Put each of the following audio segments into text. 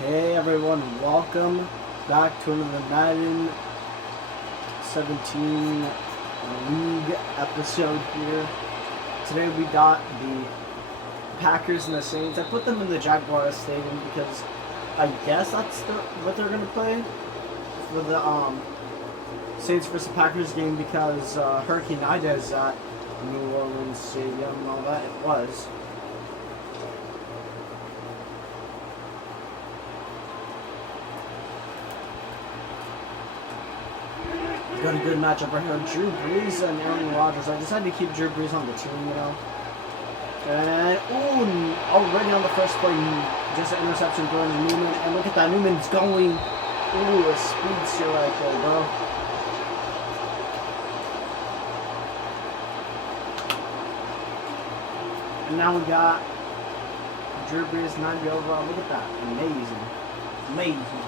Hey everyone, welcome back to another Madden 17 League episode here. Today we got the Packers and the Saints. I put them in the Jaguars Stadium because I guess that's what they're going to play for the Saints vs. Packers game because Hurricane Ida is at New Orleans Stadium and all that. It was. Got a good matchup right here. Drew Brees and Aaron Rodgers. I decided to keep Drew Brees on the team, you know. And, already on the first play, just an interception going to Newman. And look at that, Newman's going. Ooh, a speedster right there, bro. And now we got Drew Brees, 90 overall. Look at that. Amazing. Amazing.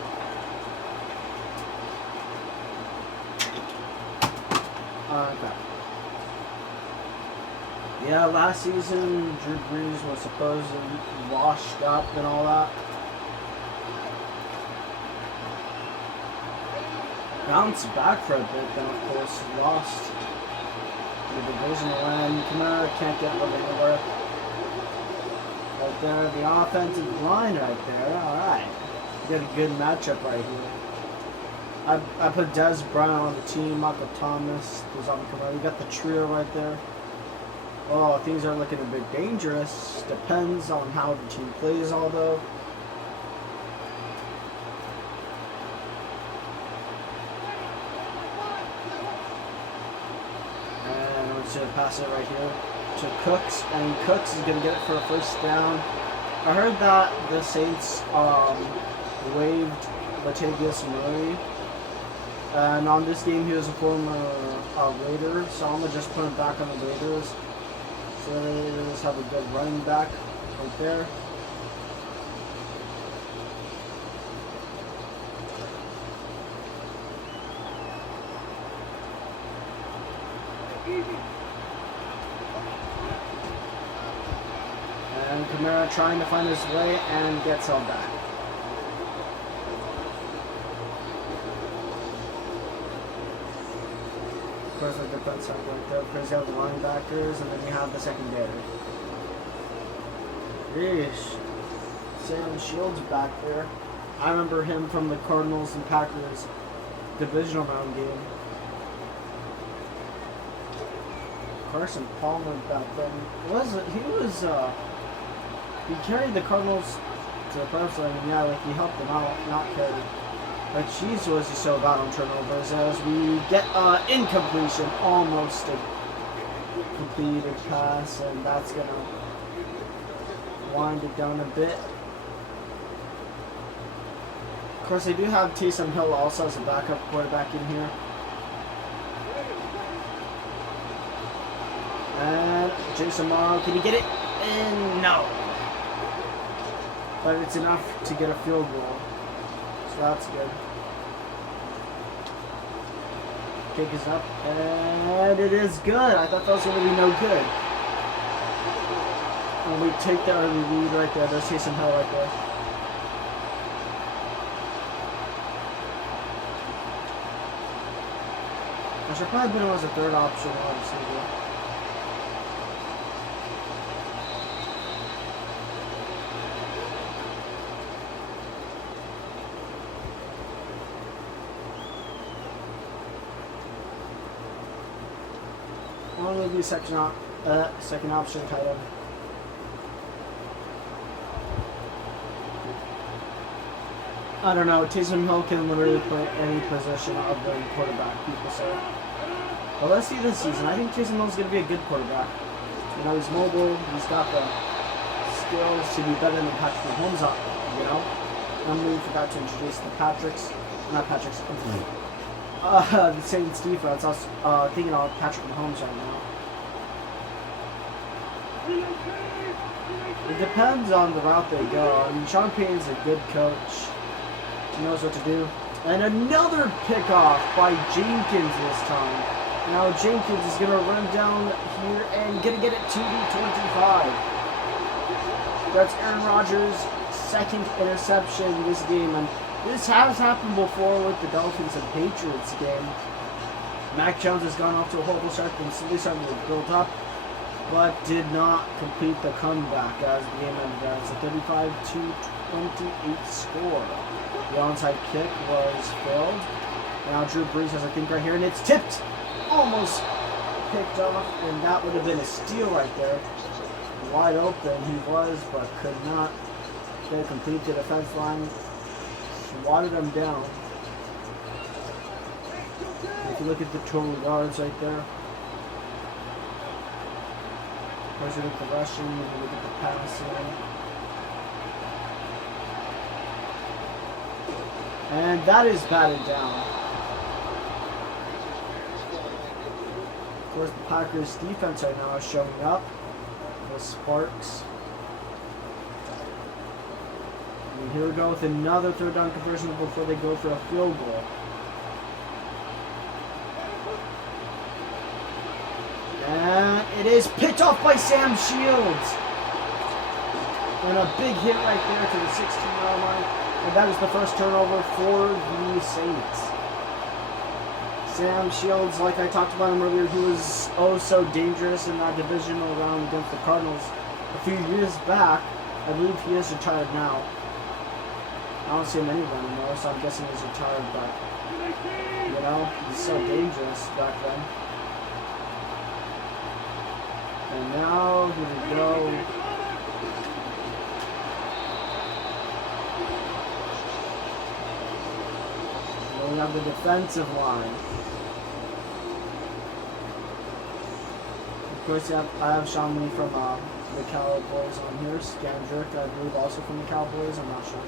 Okay. Yeah, last season, Drew Brees was supposedly washed up and all that. Bounced back for a bit, then of course lost the divisional win. Kamara can't get really anywhere. Right there, the offensive line right there. Alright. We got a good matchup right here. I put Des Bryant on the team, Michael Thomas, we got the trio right there. Oh, things are looking a bit dangerous. Depends on how the team plays, although. And I'm just going to pass it right here to Cooks, and Cooks is going to get it for a first down. I heard that the Saints waived Latavius Murray. And on this game, he was a former Raider, so I'm going to just put him back on the Raiders. So the Raiders have a good running back right there. And Kamara trying to find his way and gets held back. Of course, the defense side right there. Of course, you have the linebackers, and then you have the secondary. Yeesh. Sam Shields back there. I remember him from the Cardinals and Packers divisional round game. Carson Palmer back then. He carried the Cardinals to the playoffs. I mean, yeah, like he helped them out, not carry. But jeez, was he so bad on turnovers as we get incompletion, almost a completed pass, and that's gonna wind it down a bit. Of course, they do have Taysom Hill also as a backup quarterback in here. And Jason Morrow, can he get it? And no. But it's enough to get a field goal. So that's good. Kick is up, and it is good. I thought that was going to be no good. And we take the early lead right there. There's Taysom Hill right there. I should probably put him as a third option, obviously. I'm going to do second option tight end. I don't know. Taysom Hill can literally play any position other than quarterback, people say. But let's see this season. I think Taysom Hill's going to be a good quarterback. You know, he's mobile. He's got the skills to be better than Patrick Mahomes, you know. I forgot to introduce the the Saints defense. I was thinking of Patrick Mahomes right now. It depends on the route they go. I mean, Sean Payton's a good coach. He knows what to do. And another pickoff by Jenkins this time. Now Jenkins is going to run down here and going to get it to the 25. That's Aaron Rodgers second interception this game, and this has happened before with the Dolphins and Patriots game. Mac Jones has gone off to a horrible start and slowly starting to build up, but did not complete the comeback as the game ended there. It's a 35-28 score. The onside kick was filled. Now Drew Brees has a think right here, and it's tipped, almost picked off, and that would have been a steal right there. Wide open he was, but could not get it complete. The defense line swatted him down. If you look at the total yards right there, of course you look at the rushing, you look at the passing. And that is batted down. Of course, the Packers defense right now is showing up with sparks. And here we go with another third down conversion before they go for a field goal. And it is picked off by Sam Shields. And a big hit right there to the 16-yard line. And that is the first turnover for the Saints. Sam Shields, like I talked about him earlier, he was oh so dangerous in that divisional round against the Cardinals a few years back. I believe he is retired now. I don't see him anywhere anymore, so I'm guessing he's retired, but you know, he's so dangerous back then. And now, here we go. We have the defensive line. Of course, I have Sean Lee from the Cowboys on here. Scandrick, I believe, also from the Cowboys. I'm not sure.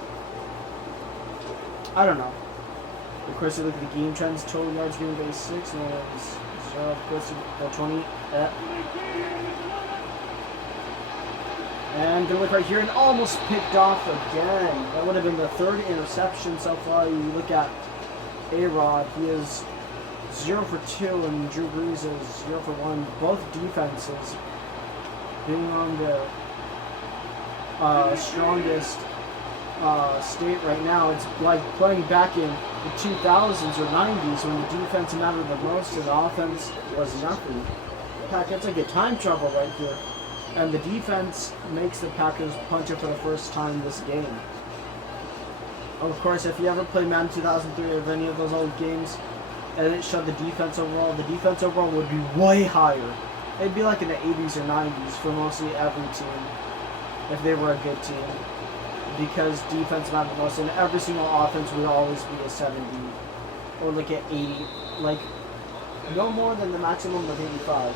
I don't know. Of course, you look at the game trends. Total yards given by 6. And then it's 0. Of course, 20. And they look right here and almost picked off again. That would have been the third interception so far. You look at A-Rod, he is 0 for 2, and Drew Brees is 0 for 1. Both defenses being on the strongest state right now. It's like playing back in the 2000s or 90s when the defense mattered the most and the offense was nothing. Packers like a time travel right here. And the defense makes the Packers punch it for the first time this game. Of course, if you ever play Madden 2003 or any of those old games, and it showed the defense overall would be way higher. It'd be like in the 80s or 90s for mostly every team, if they were a good team. Because defense mattered the most, and every single offense would always be a 70, or like an 80, like no more than the maximum of 85.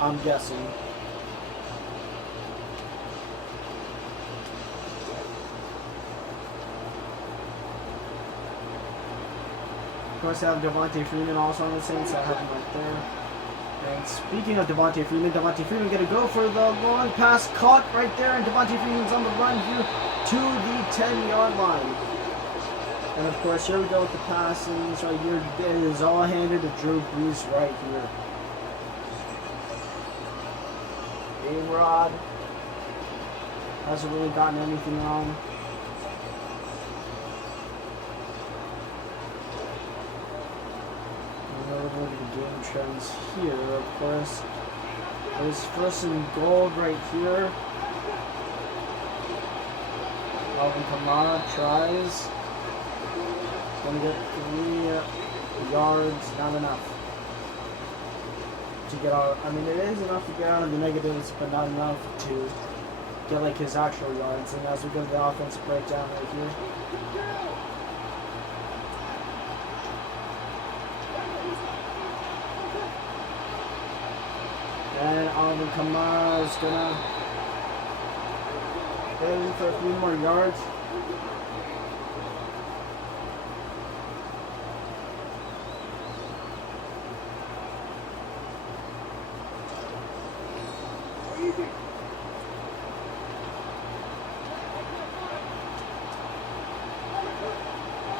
I'm guessing. Of course, I have Devontae Freeman also on the Saints. I have him right there. And speaking of Devontae Freeman going to go for the long pass caught right there, and Devontae Freeman's on the run here to the 10-yard line. And of course, here we go with the passings right here. It is all handed to Drew Brees right here. A-Rod hasn't really gotten anything wrong. We'll look at the game trends here, of course. There's first and goal right here. Alvin Kamara tries. Gonna get 3 yards, not enough to get out. I mean, it is enough to get out of the negatives, but not enough to get like his actual yards. And as we go to the offensive breakdown right here. And Alvin Kamara is gonna get in for a few more yards.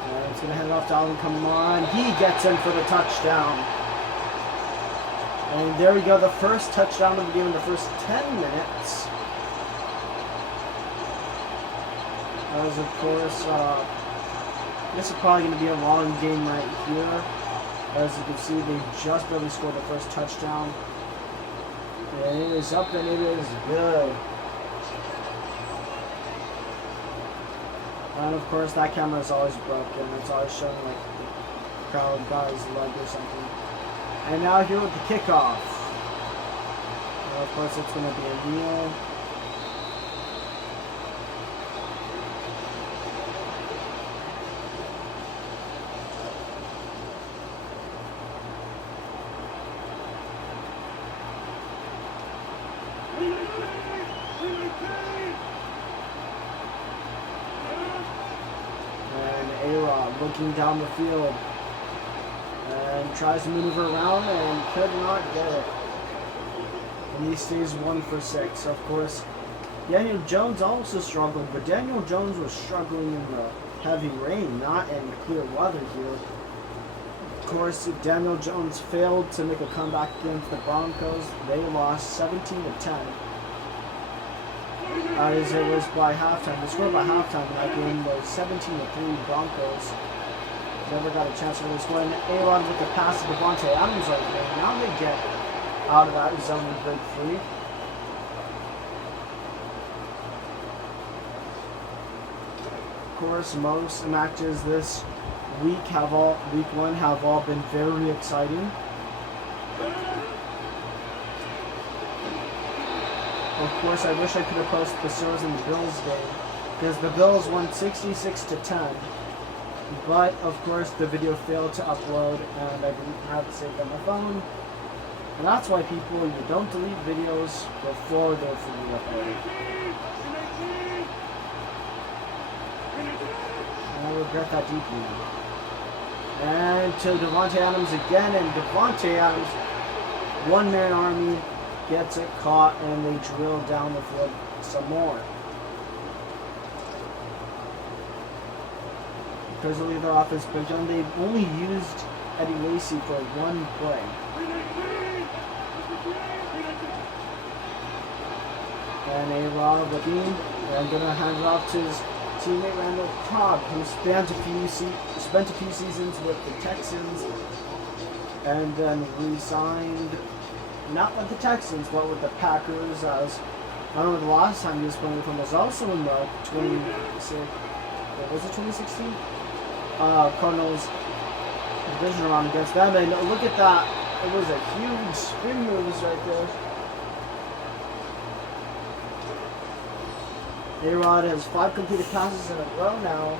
And it's gonna hand it off to Alvin Kamara. He gets in for the touchdown. And there we go, the first touchdown of the game in the first 10 minutes. As of course, this is probably going to be a long game right here. As you can see, they just barely scored the first touchdown. And it is up and it is good. And of course, that camera is always broken. It's always showing like the crowd guy's leg or something. And now here with the kickoff. And of course, it's going to be a kneel. Looking down the field and tries to maneuver around and could not get it. And he stays 1 for 6. Of course, Daniel Jones also struggled, but Daniel Jones was struggling in the heavy rain, not in clear weather here. Of course, Daniel Jones failed to make a comeback against the Broncos. They lost 17-10. As it was by halftime. The score by halftime in that game was 17-3 Broncos. Never got a chance to really score. And A-Rod with the pass to Devontae Adams right there. Now they get out of that zone and break free. Of course, most matches this week week 1 have all been very exciting. Of course, I wish I could have posted the Steelers and the Bills game because the Bills won 66-10. But of course, the video failed to upload, and I didn't have it saved on my phone. And that's why people, you don't delete videos before they're fully uploaded. And I regret that deeply now. And to Devontae Adams again, and Devontae Adams, one-man army, gets it caught, and they drill down the field some more. Because of their offense, but they've only used Eddie Lacy for 1 play. And A-Rod looking, and going to hand it off to his teammate Randall Cobb, who spent a few seasons with the Texans, and then re-signed, not with the Texans, but with the Packers. As I don't know, the last time he was playing with them was also in the 2016? Cardinals division round against them, and look at that, it was a huge spin moves right there. A-Rod has 5 completed passes in a row now,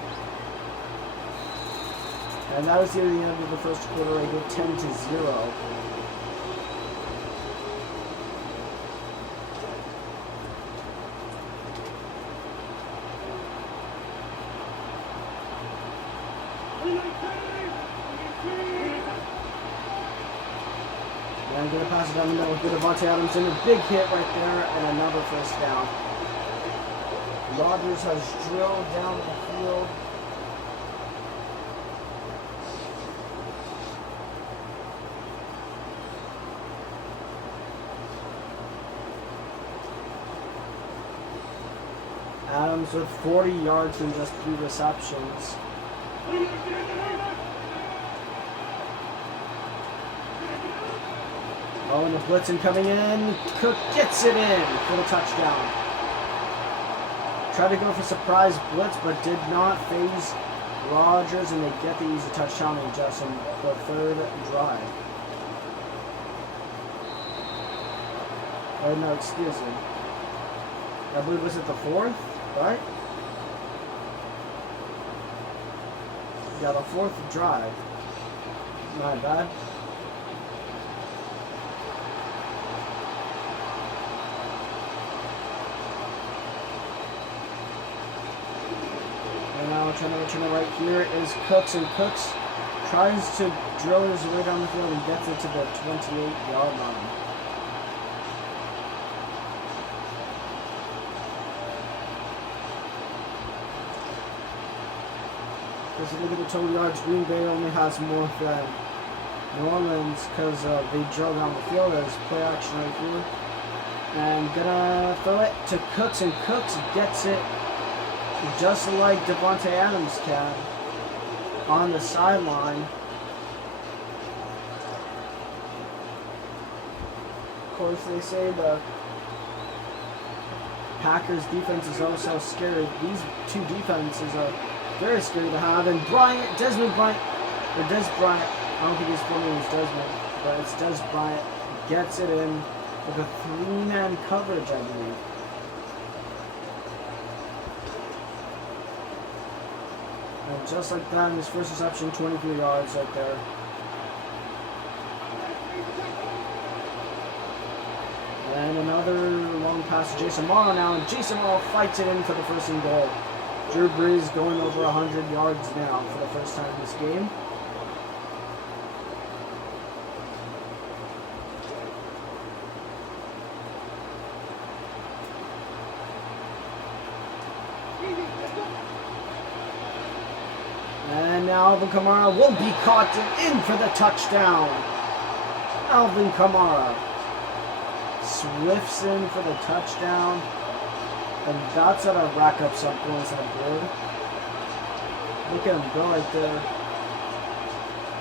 and that was near the end of the first quarter. I get 10-0. And going to pass it down the middle with Devontae Adams, and a big hit right there, and another first down. Rodgers has drilled down the field. Adams with 40 yards and just 3 receptions. Oh, and the blitzing coming in. Cook gets it in for the touchdown. Tried to go for surprise blitz, but did not phase Rodgers, and they get the easy touchdown in just on the 3rd drive. Oh no, excuse me. I believe this is the 4th, right? Yeah, the 4th drive. My bad. Trying to return it right here is Cooks, and Cooks tries to drill his way down the field and gets it to the 28-yard line. Because if you look at the total yards, Green Bay only has more than New Orleans, because they drove down the field. There's play action right here. And gonna throw it to Cooks, and Cooks gets it just like Devontae Adams can on the sideline. Of course, they say the Packers defense is also scary. These two defenses are very scary to have. And Desmond Bryant, I don't think his full name is Desmond, but it's Des Bryant, gets it in with a 3-man coverage, I believe. And just like that, in his first reception, 23 yards right there. And another long pass to Jason Morrow now, and Jason Morrow fights it in for the first and goal. Drew Brees going over 100 yards now for the first time in this game. And now Alvin Kamara will be caught and in for the touchdown. Alvin Kamara swifts in for the touchdown. And that's how to rack up some points on the board. Look at him go right there.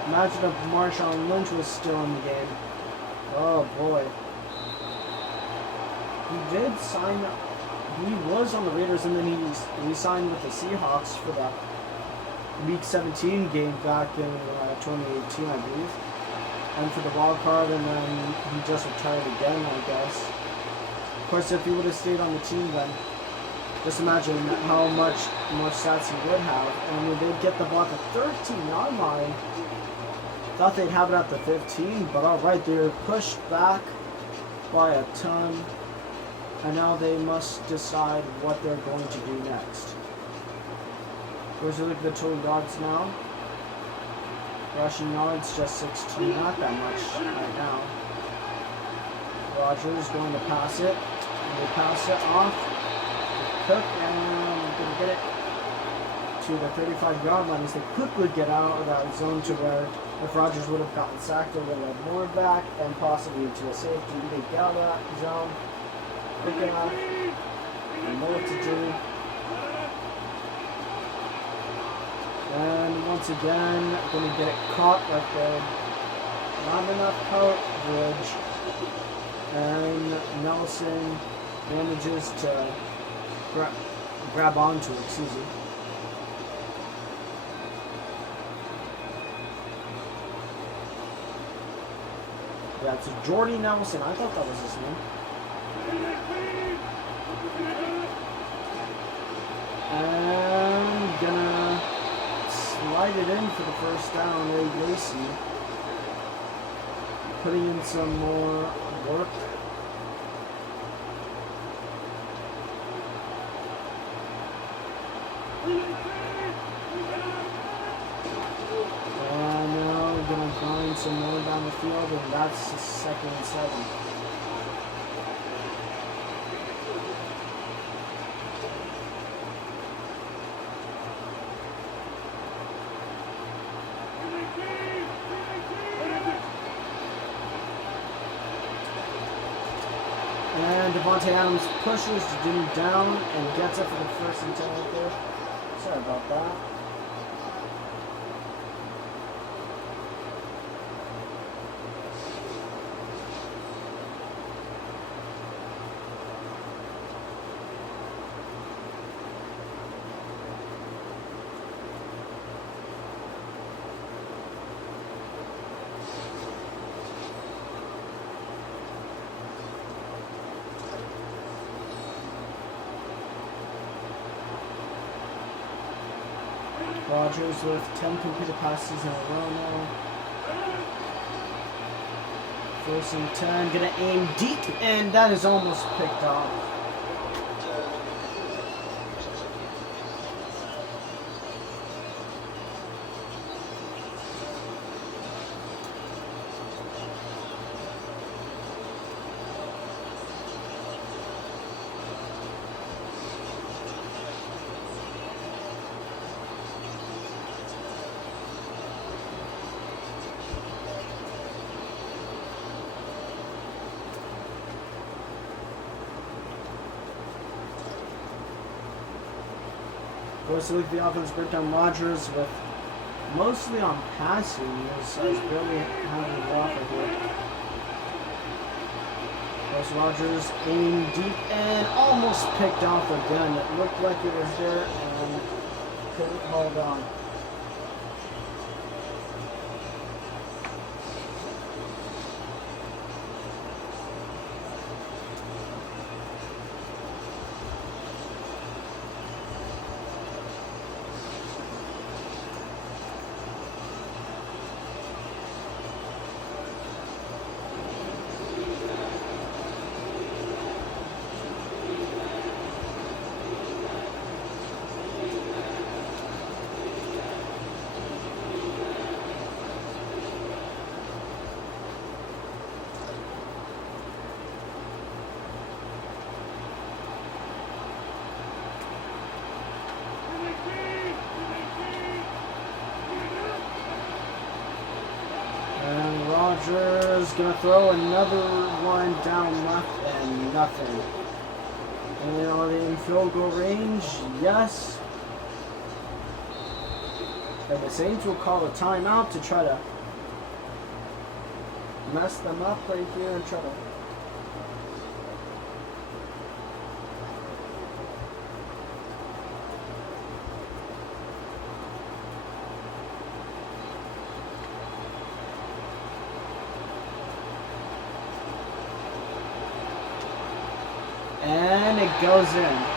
Imagine if Marshawn Lynch was still in the game. Oh boy. He did sign, he was on the Raiders, and then he signed with the Seahawks for the Week 17 game back in 2018, I believe. And for the wild card, and then he just retired again, I guess. Of course, if he would have stayed on the team, then just imagine how much more stats he would have. And I mean, they'd get the ball at the 13-yard line. Thought they'd have it at the 15, but alright, they were pushed back by a ton. And now they must decide what they're going to do next. Of course, we look at the total yards now. Rushing yards, just 16, not that much right now. Rodgers going to pass it. And they pass it off. Cook, and we're going to get it to the 35-yard line as they quickly get out of that zone to where if Rodgers would have gotten sacked, they would have had more back and possibly into a safety. They get out of that zone quick enough. They know what to do. And once again, going to get it caught right there. Not enough coverage. And Nelson manages to grab onto it, excuse me. That's Jordy Nelson. I thought that was his name. And gonna slide it in for the first down. Ray Lacey putting in some more work. And now we're going to grind some more down the field, and that's the 2nd and 7. And Devontae Adams pushes Jimmy down and gets it for the 1st and 10 right there. Sorry about that. Rodgers with 10 completed passes in a row now. 1st and 10, gonna aim deep, and that is almost picked off. Goes to look at the offense, breakdown Rodgers with mostly on passing. He's barely having a blocker here. Goes Rodgers aiming deep and almost picked off again. It looked like it was there and couldn't hold on. Rodgers gonna throw another one down left and nothing. And are they in field goal range? Yes. And the Saints will call a timeout to try to mess them up right here and try to. And it goes in.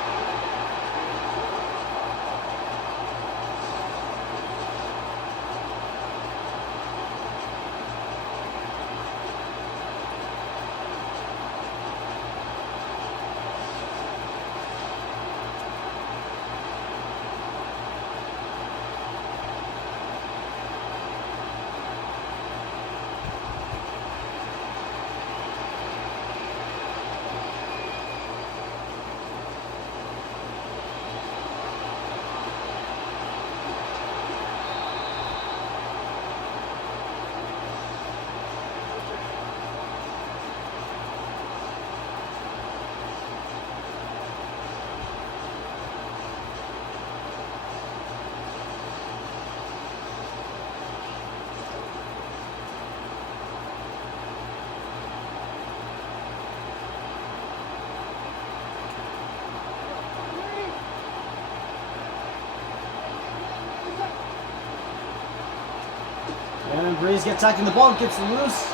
And Breeze gets tackling the ball, gets loose,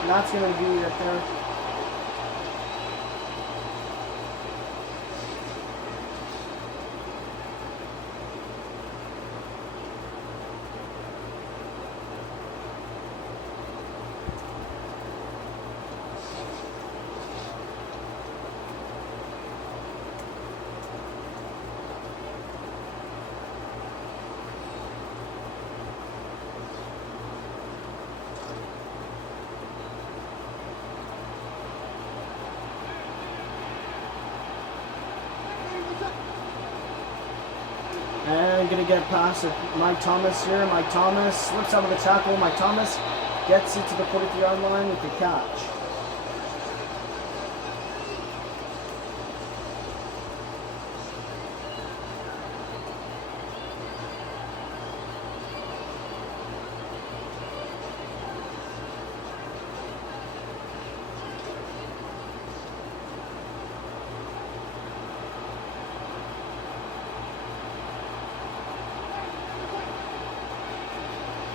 and that's going to be right there. And gonna get past Mike Thomas here. Mike Thomas slips out of the tackle. Mike Thomas gets it to the 43-yard line with the catch.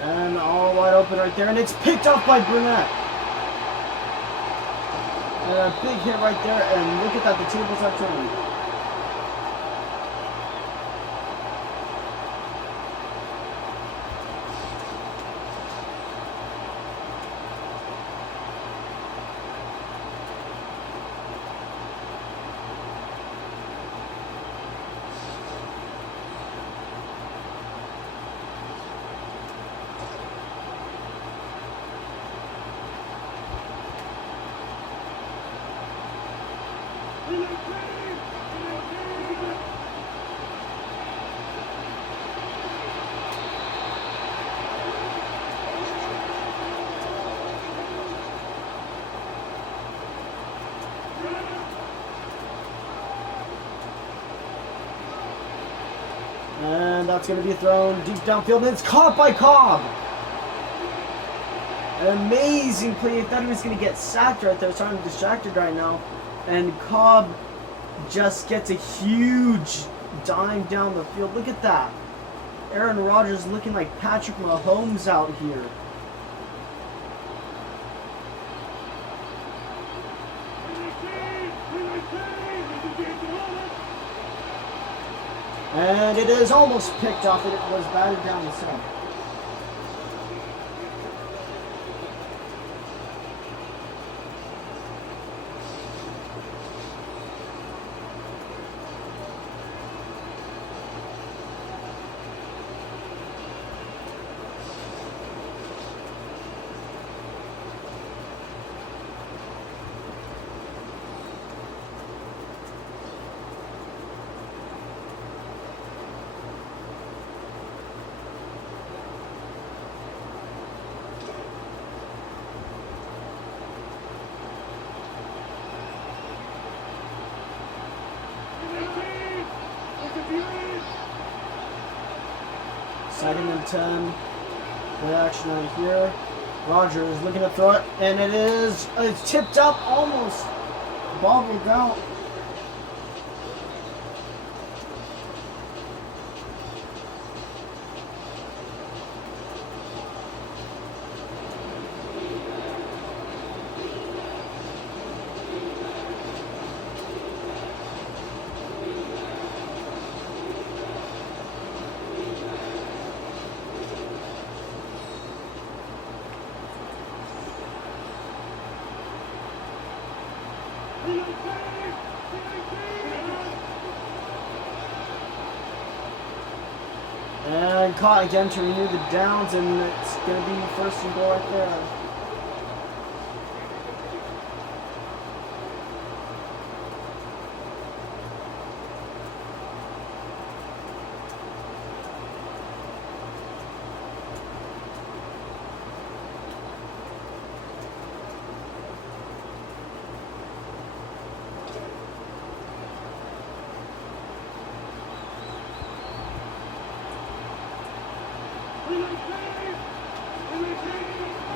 And all wide open right there, and it's picked off by Burnett. And a big hit right there, and look at that, the tables are turning. And that's going to be thrown deep downfield, and it's caught by Cobb. An amazing play. I thought he was going to get sacked right there. Sorry, I'm distracted right now. And Cobb just gets a huge dime down the field. Look at that. Aaron Rodgers looking like Patrick Mahomes out here. And it is almost picked off. It was batted down the center. Second and 10. Good action right here. Rodgers looking to throw it, and it's tipped up, almost bobbled out. And caught again to renew the downs, and it's going to be first and goal right there.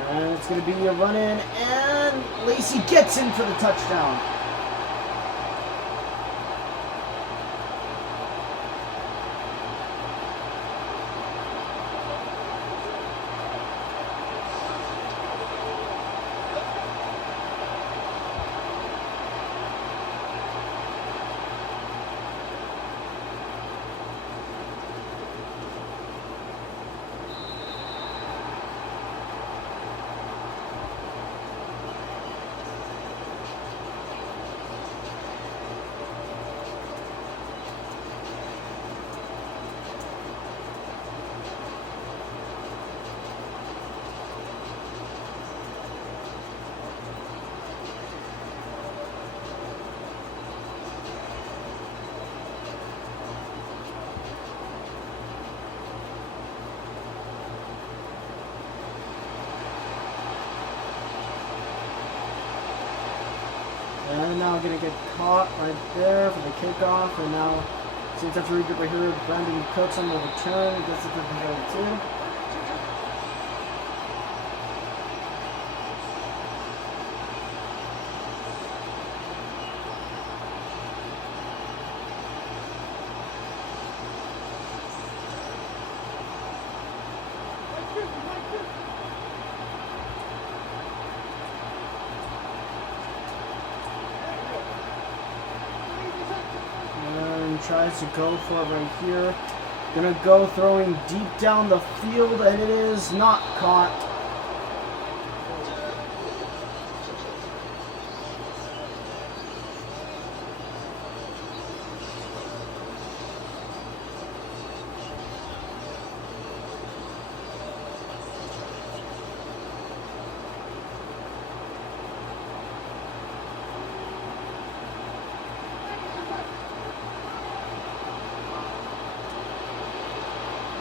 And it's going to be a run in, and Lacey gets in for the touchdown. And now going to get caught right there for the kickoff. And now seems after we get right here, Brandon Cooks on the return. He gets it to the 32. Tries to go for it right here. Gonna go throwing deep down the field, and it is not caught.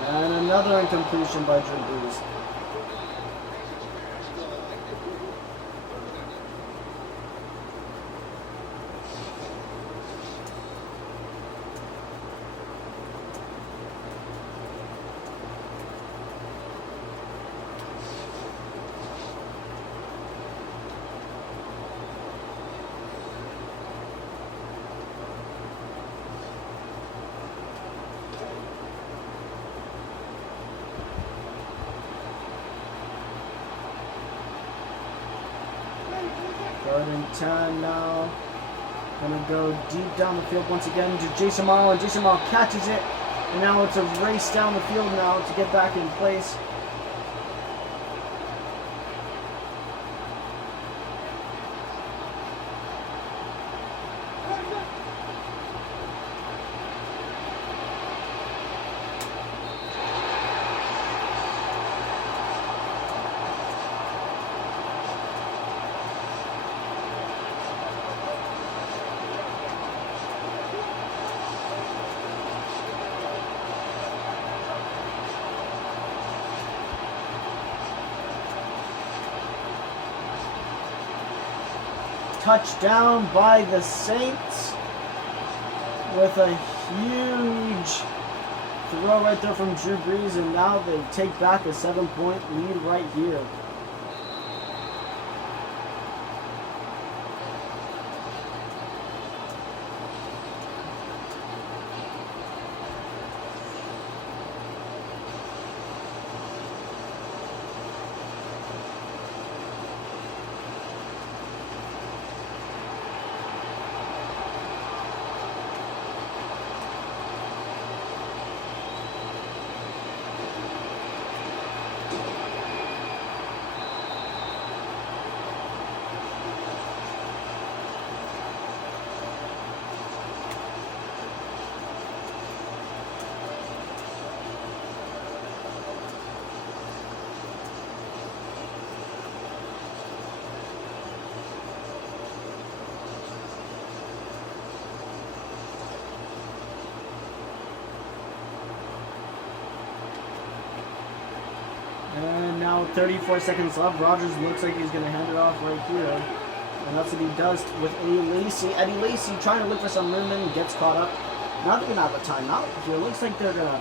And another incompletion by Drew Brees. Third and 10 now. Gonna go deep down the field once again to Jason Marlowe, and Jason Marlowe catches it. And now it's a race down the field now to get back in place. Touchdown by the Saints with a huge throw right there from Drew Brees, and now they take back a 7-point lead right here. And now 34 seconds left. Rodgers looks like he's going to hand it off right here. And that's what he does with Eddie Lacy. Eddie Lacy trying to look for some room and gets caught up. Now they're going to have a timeout here. Looks like they're going to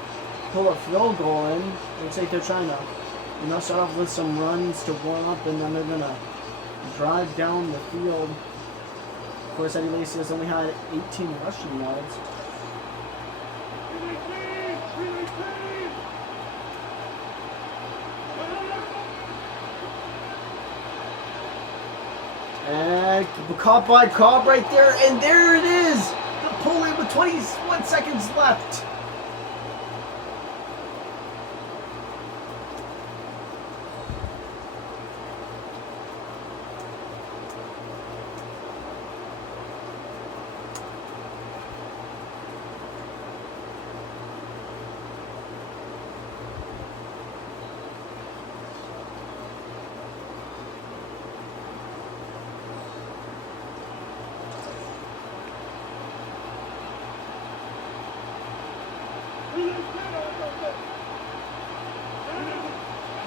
pull a field goal in. Looks like they're trying to, start off with some runs to warm up, and then they're going to drive down the field. Of course, Eddie Lacy has only had 18 rushing yards. And caught by Cobb right there, and there it is! The pull-in with 21 seconds left.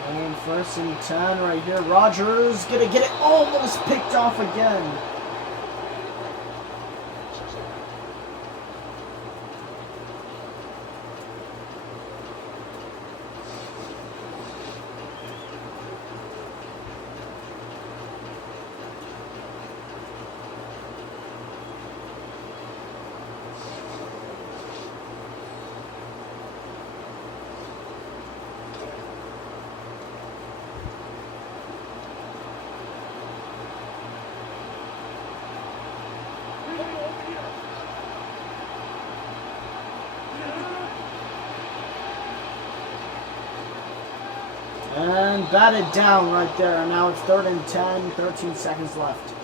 And first and 10 right here. Rodgers gonna get it, almost picked off again. And batted down right there. And now it's 3rd and 10, 13 seconds left.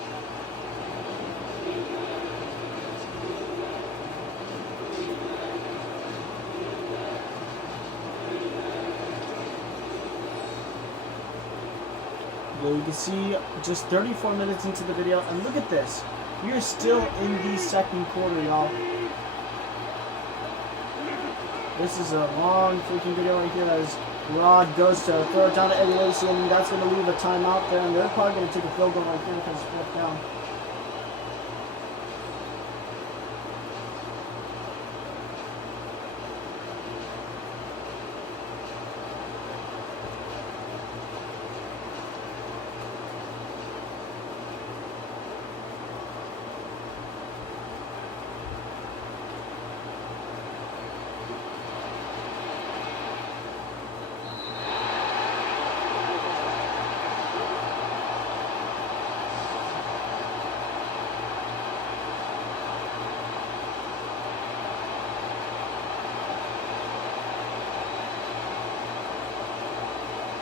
Well, you can see just 34 minutes into the video, and look at this. We are still in the second quarter, y'all. This is a long freaking video right here as Rod goes to throw it down to Eddie Lacy, and that's going to leave a timeout there, and they're probably going to take a field goal right here because it's 4th down.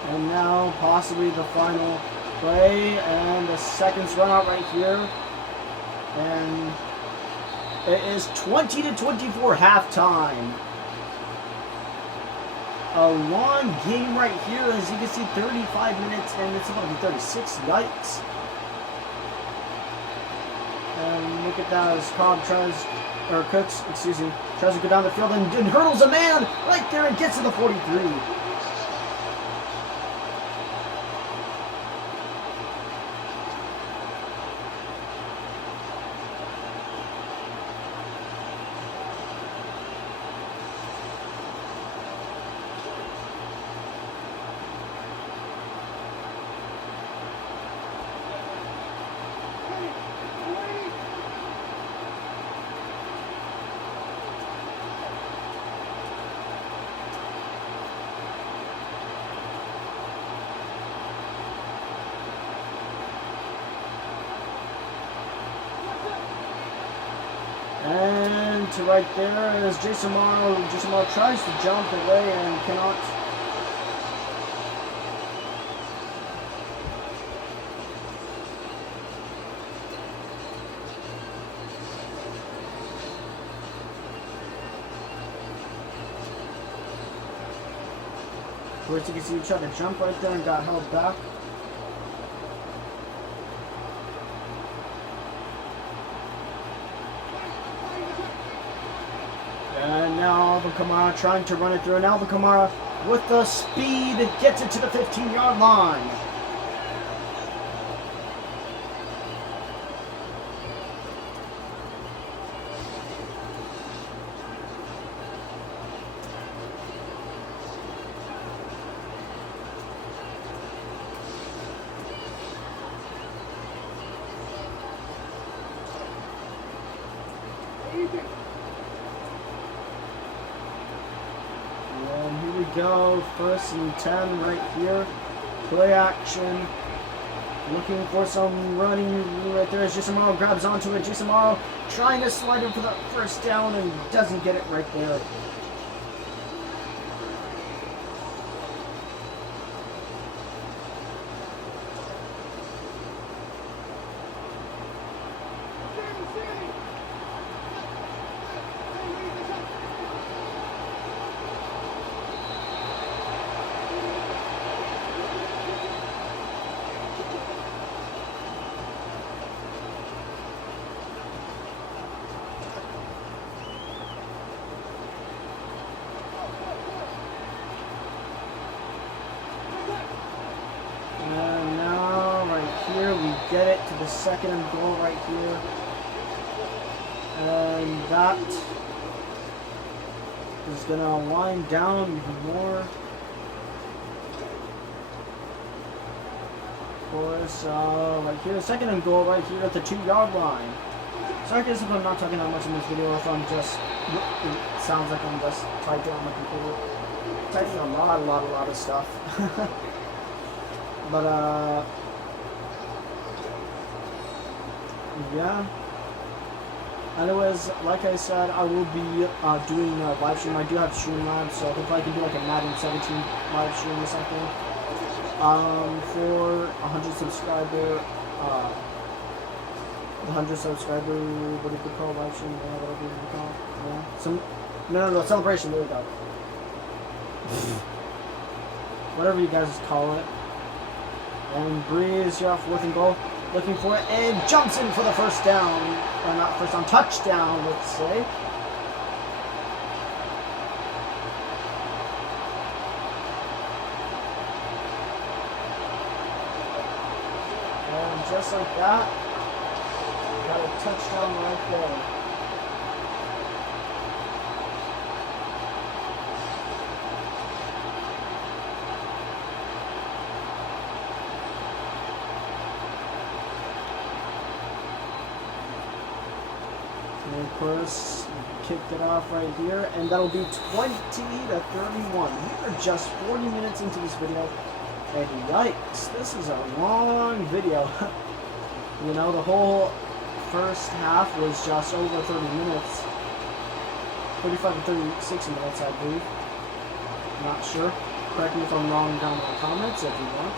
And now possibly the final play, and the seconds run out right here. And it is 20-24 halftime. A long game right here, as you can see, 35 minutes, and it's about to be 36. Yikes. And look at that as Cobb Cooks tries to go down the field and hurdles a man right there and gets to the 43. And to right there is Jason Morrow. Jason Morrow tries to jump away and cannot. First you can see he tried to jump right there and got held back. And now Alvin Kamara trying to run it through. And Alvin Kamara with the speed gets it to the 15-yard line. And here we go, 1st and 10 right here. Play action. Looking for some running right there as Jason Morrow grabs onto it. Jason Morrow trying to slide in for the 1st down and doesn't get it right there. And now, right here, we get it to the 2nd and goal right here. And that is going to wind down even more. Of course, right here, 2nd and goal right here at the 2-yard line. Sorry guys if I'm not talking that much in this video, if I'm just, it sounds like I'm just typing on my computer. Typing a lot of stuff. But, yeah. Anyways, like I said, I will be doing a live stream. I do have Streamlabs, so hopefully I can do like a Madden 17 live stream or something. For 100 subscriber, 100 subscriber, what do you call live stream? Yeah, whatever you call it. Yeah. No, celebration, there we go. Whatever you guys call it. And Breeze here off 4th and goal, looking for it, and jumps in for the 1st down, or not 1st down, touchdown, let's say. And just like that, got a touchdown right there. And of course, kicked it off right here, and that'll be 20-31. We are just 40 minutes into this video, and yikes, this is a long video. You know, the whole 1st half was just over 30 minutes. 35 to 36 minutes, I believe. Not sure. correct me if I'm wrong down in the comments if you want.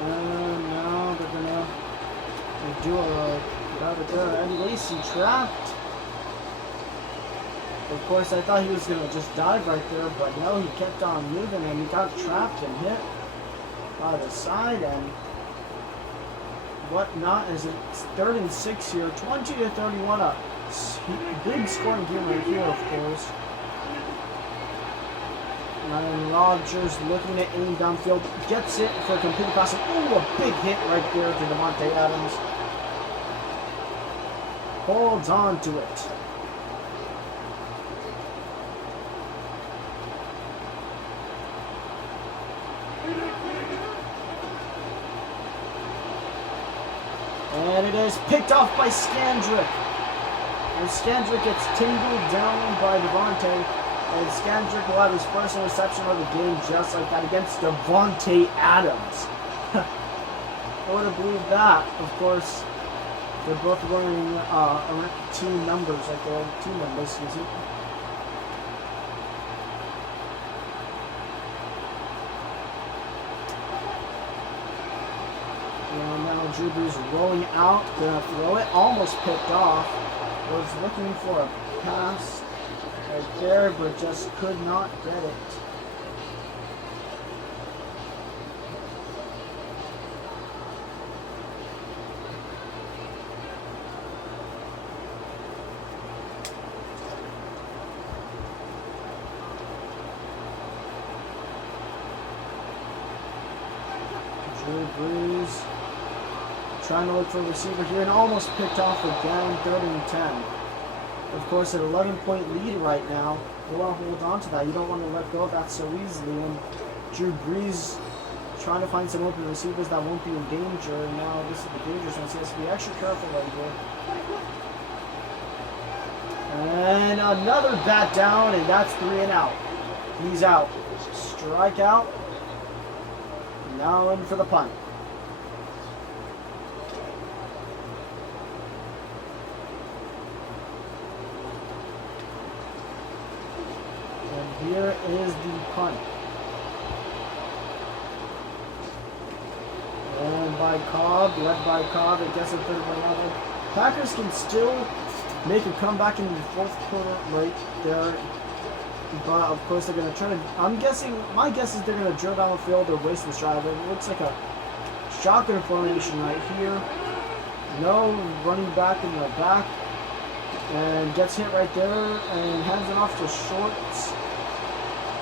Now they're gonna do a Eddie Lacy trapped. Of course, I thought he was gonna just dive right there, but no, he kept on moving and he got trapped and hit by the side and whatnot. As it's 3rd and 6 here, 20-31, a big scoring game right here, of course. And Rodgers looking at aim downfield, gets it for a complete pass. Ooh, a big hit right there to Davante Adams. Holds on to it. And it is picked off by Scandrick. And Scandrick gets tingled down by Davante. And Scandrick will have his first interception of the game just like that against Davante Adams. I would have believed that. Of course, they're both wearing team numbers right there. Team numbers, excuse me. And now Drew Brees rolling out. Gonna throw it. Almost picked off. Was looking for a pass right there, but just could not get it. Drew Brees trying to look for a receiver here and almost picked off again, 3rd and 10. Of course, an 11-point lead right now. You want to hold on to that. You don't want to let go of that so easily. And Drew Brees trying to find some open receivers that won't be in danger. And now this is the dangerous one, so he has to be extra careful right here. And another bat down, and that's 3 and out. He's out. Strike out. Now in for the punt. Here is the punt. And by Cobb, led by Cobb, it gets a 3rd. Packers can still make a comeback in the 4th quarter right there. But of course they're going to try to, my guess is they're going to drill down the field or waste this drive. It looks like a shotgun formation right here. No running back in the back. And gets hit right there and hands it off to Shorts.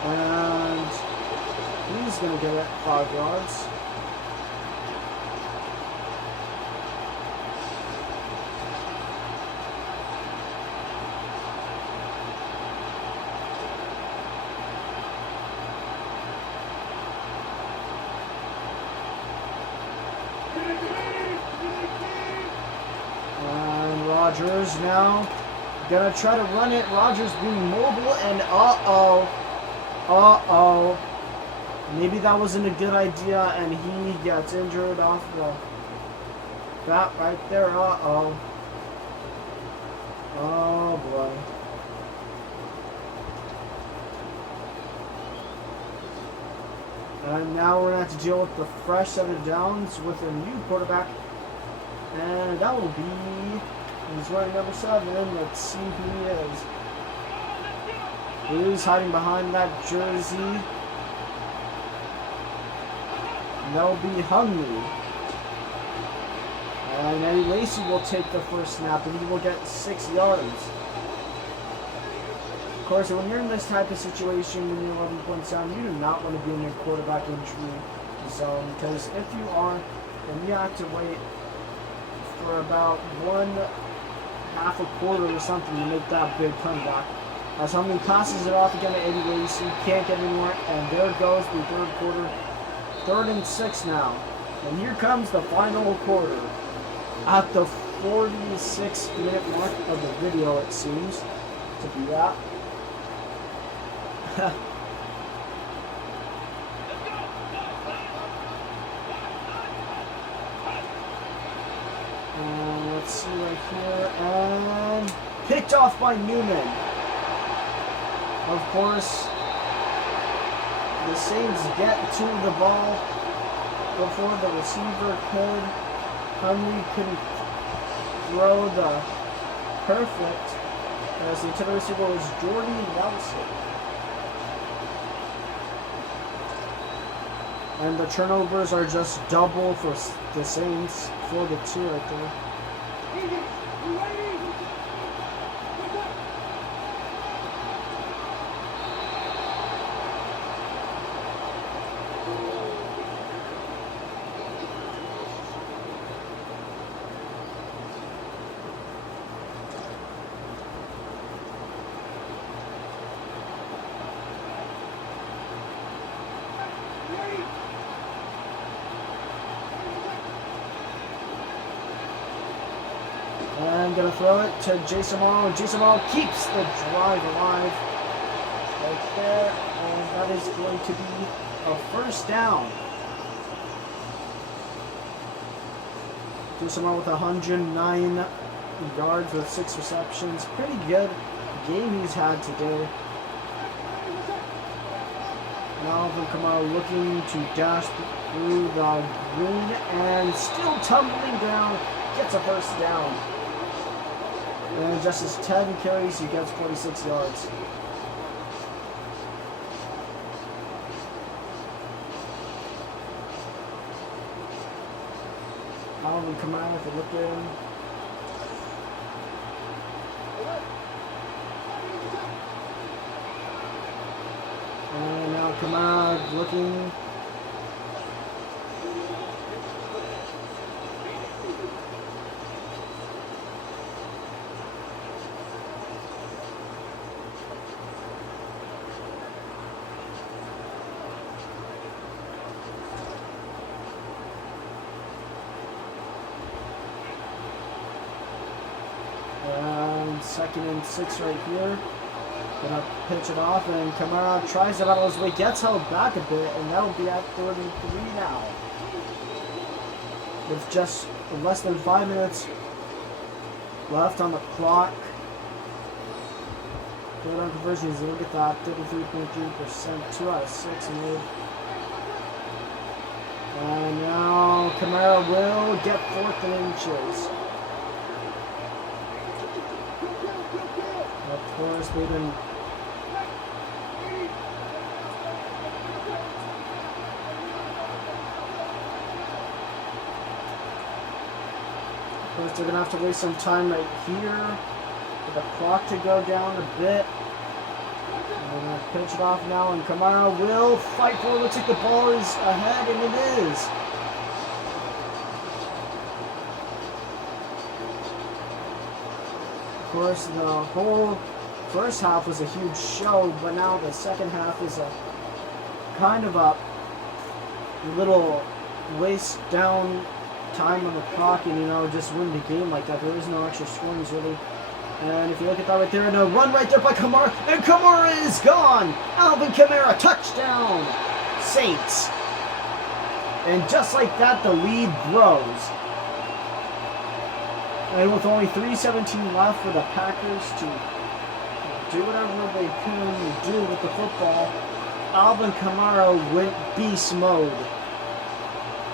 And he's going to get it 5 yards. And Rodgers now going to try to run it. Rodgers being mobile and maybe that wasn't a good idea, and he gets injured off the bat right there. Oh boy. And now we're going to have to deal with the fresh set of downs with a new quarterback. And that will be, he's wearing number 7. Let's see who he is. Who's hiding behind that jersey? That'll be Hungry. And Eddie Lacy will take the first snap and he will get 6 yards. course, when you're in this type of situation, when you're 11 points down, you do not want to be in a quarterback injury zone, because if you are, then you have to wait for about half a quarter or something to make that big comeback. As Huntley passes it off again to Eddie Lacy, can't get anywhere, and there goes the third quarter. 3rd and 6 now. And here comes the final quarter. At the 46-minute mark of the video, it seems to be at. And let's see right here. And picked off by Newman. Of course, the Saints get to the ball before the receiver could. Huntley couldn't throw the perfect, as the intended receiver was Jordy Nelson. And the turnovers are just double for the Saints, 4-2 right there. And gonna throw it to Jason Morrow. Jason Morrow keeps the drive alive right there, and that is going to be a first down. Jason Morrow with 109 yards with 6 receptions. Pretty good game he's had today. Now Kamara looking to dash through the green and still tumbling down. Gets a first down. And just his 10 carries, he gets 46 yards. Alvin Kamara, if you look at him. And now Kamara looking. And 2nd and 6 right here. Gonna pitch it off, and Kamara tries to battle his way, gets held back a bit, and that'll be at 3rd and 3 now. With just less than 5 minutes left on the clock. 3rd down conversions, look at that, 33.3%, 2 out of 6 made. And now Kamara will get 4th and inches. Of course, they've been they're going to have to waste some time right here for the clock to go down a bit. And they're going to pitch it off now, and Kamara will fight for it. Looks like the ball is ahead, and it is. Of course, the whole first half was a huge show, but now the second half is a kind of a little waste down time on the clock and, you know, just win the game like that. There is no extra scorings really. And if you look at that right there, and a run right there by Kamara, and Kamara is gone! Alvin Kamara, touchdown! Saints. And just like that, the lead grows. And with only 3:17 left for the Packers to do whatever they can do with the football, Alvin Kamara went beast mode.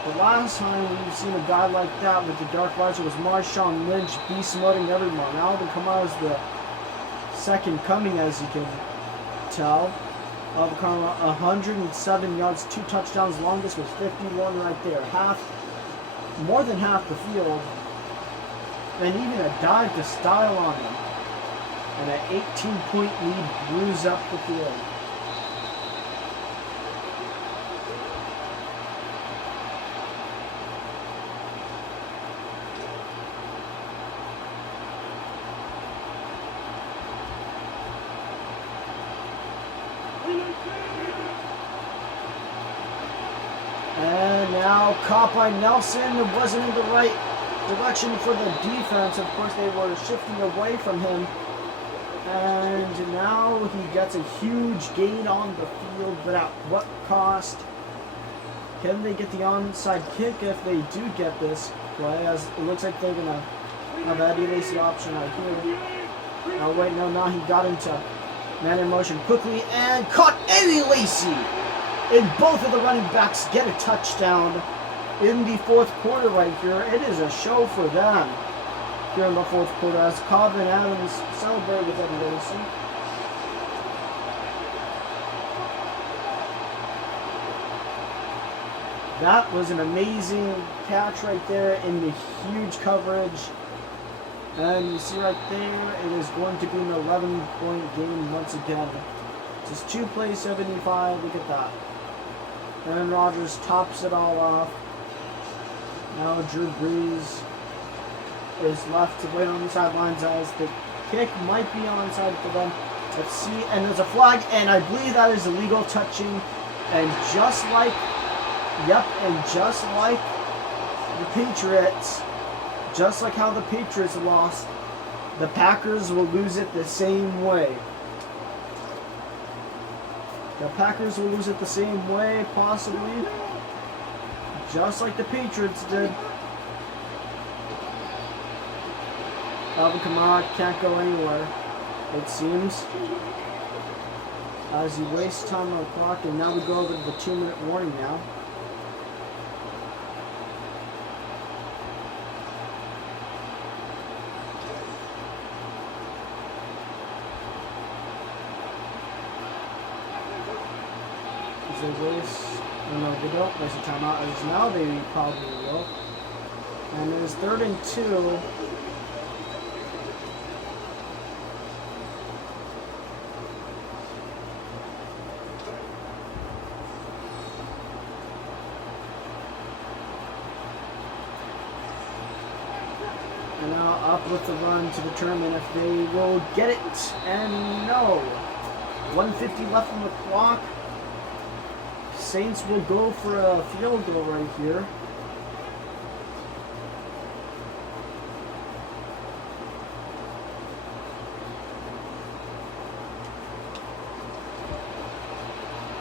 The last time we've seen a guy like that with the dark visor was Marshawn Lynch beast moding everyone. Alvin Kamara is the second coming, as you can tell. Alvin Kamara, 107 yards, 2 touchdowns, longest was 51 right there. More than half the field. And even a dive to style on him. And an 18-point lead brews up the field. And now caught by Nelson. It wasn't in the right direction for the defense. Of course, they were shifting away from him. And now he gets a huge gain on the field, but at what cost? Can they get the onside kick if they do get this play? As it looks like they're going to have Eddie Lacy option right here. Oh wait, no, now he got into man in motion quickly and caught Eddie Lacy! And both of the running backs get a touchdown in the fourth quarter right here. It is a show for them here in the fourth quarter as Cobb and Adams celebrate with Eddie Lacy. That was an amazing catch right there in the huge coverage. And you see right there, it is going to be an 11-point game once again. Just 2 plays, 75. Look at that. Aaron Rodgers tops it all off. Now Drew Brees is left to wait on the sidelines as the kick might be onside for them. Let's see, and there's a flag, and I believe that is illegal touching. And just like, and just like the Patriots, just like how the Patriots lost, the Packers will lose it the same way. The Packers will lose it the same way, possibly, just like the Patriots did. Alvin Kamara can't go anywhere, it seems, as he wastes time on the clock. And now we go over to the 2-minute warning now. They waste, no, they don't waste a timeout, as now they probably will. And it is 3rd and 2. And now up with the run to determine if they will get it. And no. 1:50 left on the clock. Saints will go for a field goal right here.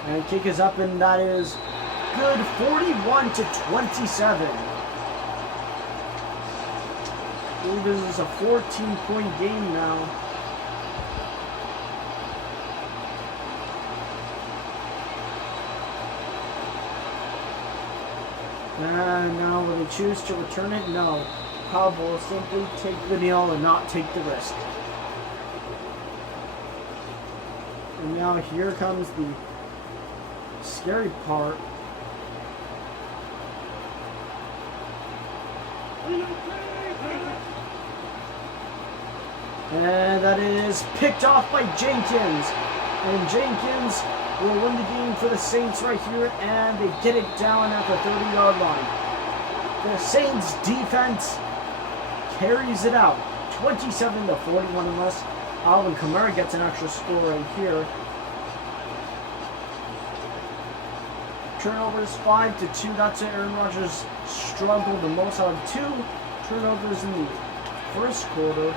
And kick is up, and that is good. 41-27. I believe this is a 14-point game now. And now will they choose to return it? No. Cobb will simply take the kneel and not take the risk. And now here comes the scary part. And that is picked off by Jenkins. And Jenkins will win the game for the Saints right here, and they get it down at the 30-yard line. The Saints defense carries it out, 27-41, unless Alvin Kamara gets an extra score right here. Turnovers 5-2. That's it. Aaron Rodgers struggled the most out of 2 turnovers in the first quarter.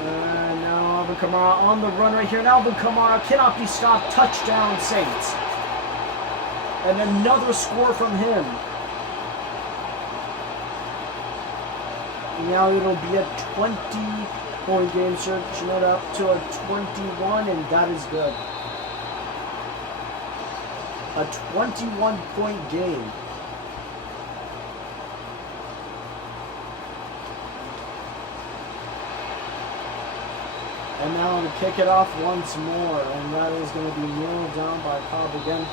And now Alvin Kamara on the run right here. And Alvin Kamara cannot be stopped. Touchdown, Saints. And another score from him. And now it'll be a 20-point game, searching it up to a 21, and that is good. A 21-point game. And now to kick it off once more, and that is going to be nailed down by Cobb again.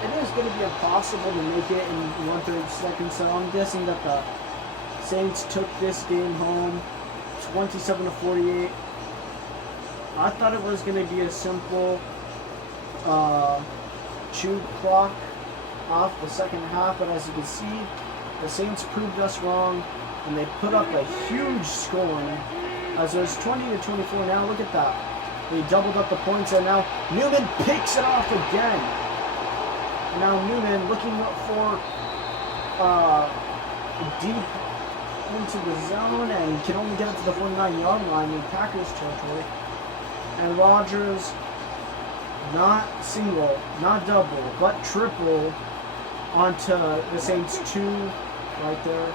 It is going to be impossible to make it in 1/3 seconds, so I'm guessing that the Saints took this game home, 27-48. I thought it was going to be a simple chew clock off the second half, but as you can see, the Saints proved us wrong, and they put up a huge scoring. As it was 20-24. Now look at that. They doubled up the points, and now Newman picks it off again. And now Newman looking for deep into the zone, and can only get it to the 49-yard line in Packers territory. And Rodgers, not single, not double, but triple onto the Saints 2 right there.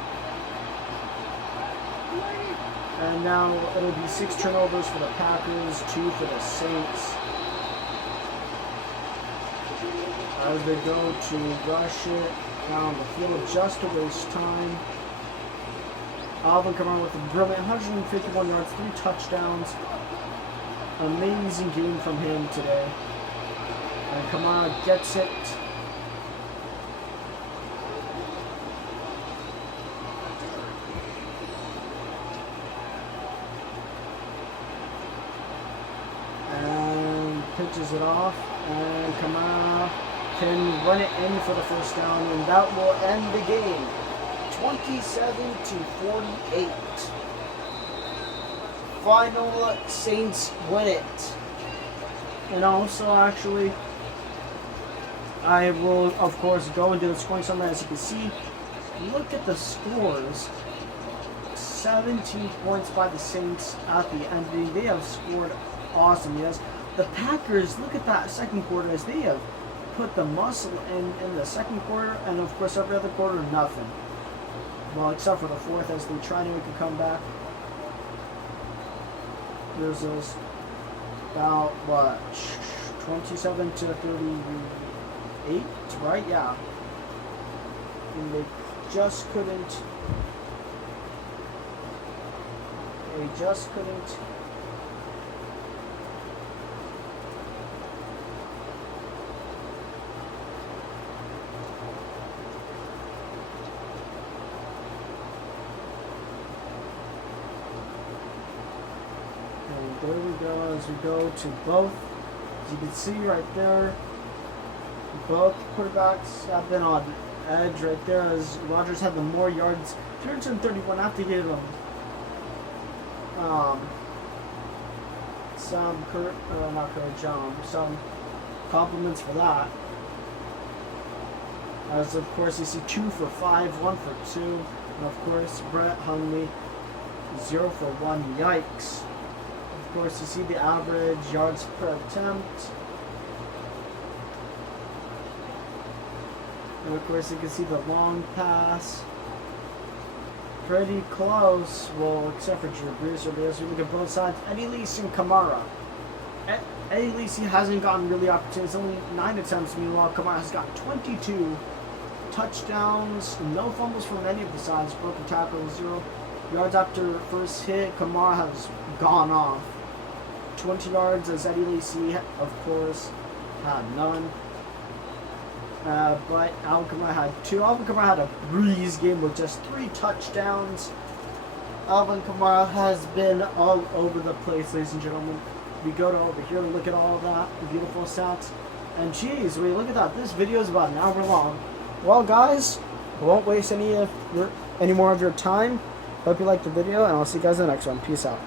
And now it'll be 6 turnovers for the Packers, 2 for the Saints. As they go to rush it down the field just to waste time. Alvin Kamara with a brilliant 151 yards, 3 touchdowns. Amazing game from him today. And Kamara gets it. And pitches it off. And Kamara can run it in for the first down. And that will end the game. 27-48. Final, Saints win it. And also, actually, I will, of course, go into the scoring summary. As you can see, look at the scores. 17 points by the Saints at the ending. They have scored awesome, yes. The Packers, look at that second quarter, as they have put the muscle in the second quarter, and of course every other quarter, nothing. Well, except for the fourth, as they try to make a comeback. There's about, what, 27-38, right? Yeah. And they just couldn't. There we go, as we go to both. As you can see right there, both quarterbacks have been on edge right there, as Rodgers had the more yards, 331, after giving him some compliments for that. As of course you see 2 for 5, 1 for 2, and of course Brett Hundley 0 for 1. Yikes. Of course, you see the average yards per attempt. And of course, you can see the long pass. Pretty close. Well, except for Drew Brees. As we look at both sides, Eddie Lacy and Kamara. Eddie Lacy hasn't gotten really opportunities. Only 9 attempts. Meanwhile, Kamara has got 22 touchdowns. No fumbles from any of the sides. Broken tackle, 0 yards after first hit. Kamara has gone off. 20 yards, as Eddie Lacy, of course, had none. But Alvin Kamara had 2. Alvin Kamara had a breeze game with just 3 touchdowns. Alvin Kamara has been all over the place, ladies and gentlemen. We go to over here, we look at all of that beautiful stats. And geez, we look at that. This video is about an hour long. Well, guys, I won't waste any more of your time. Hope you liked the video, and I'll see you guys in the next one. Peace out.